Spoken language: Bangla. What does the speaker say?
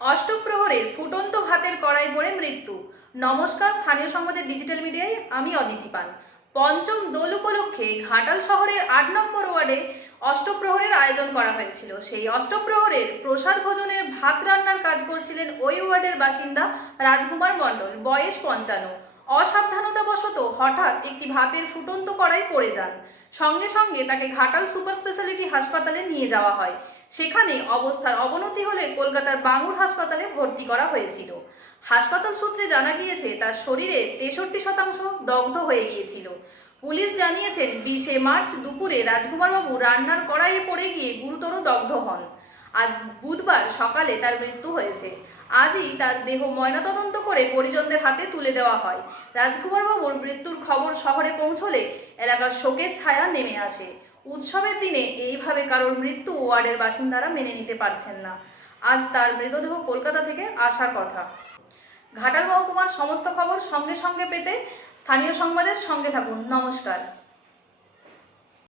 অষ্টপ্রহরের ফুটন্ত ভাতের কড়াই পড়ে মৃত্যু। নমস্কার, স্থানীয় সংবাদের ডিজিটাল মিডিয়ায় আমি অদিতি পান পঞ্চম দোল উপলক্ষে ঘাটাল শহরের আট নম্বর ওয়ার্ডে অষ্টপ্রহরের আয়োজন করা হয়েছিল। সেই অষ্টপ্রহরের প্রসাদ ভোজনের ভাত রান্নার কাজ করছিলেন ওই ওয়ার্ডের বাসিন্দা রাজকুমার মণ্ডল, বয়স পঞ্চান্ন। অসাবধানতাবশত হঠাৎ একটি ভাতের ফুটন্ত কড়াই পড়ে যান। সঙ্গে সঙ্গে তাকে ঘাটাল সুপার স্পেশালিটি হাসপাতালে নিয়ে যাওয়া হয়। সেখানে অবস্থার অবনতি হলে কলকাতার বাঙুর হাসপাতালে ভর্তি করা হয়েছিল। হাসপাতাল সূত্রে জানা গিয়েছে, তার শরীরে তেষট্টি শতাংশ দগ্ধ হয়ে গিয়েছিল। পুলিশ জানিয়েছেন, বিশে মার্চ দুপুরে রাজকুমারবাবু রান্নার কড়াইয়ে পড়ে গিয়ে গুরুতর দগ্ধ হন। আজ বুধবার সকালে তার মৃত্যু হয়েছে। আজই তার দেহ ময়নাতদন্ত করে পরিজনদের হাতে তুলে দেওয়া হয়। রাজকুমার বাবুর মৃত্যুর খবর শহরে পৌঁছলে এলাকার শোকের ছায়া নেমে আসে। উৎসবের দিনে এইভাবে কারোর মৃত্যু ওয়ার্ডের বাসিন্দারা মেনে নিতে পারছেন না। আজ তার মৃতদেহ কলকাতা থেকে আসার কথা। ঘাটাল মহকুমার সমস্ত খবর সঙ্গে সঙ্গে পেতে স্থানীয় সংবাদের সঙ্গে থাকুন। নমস্কার।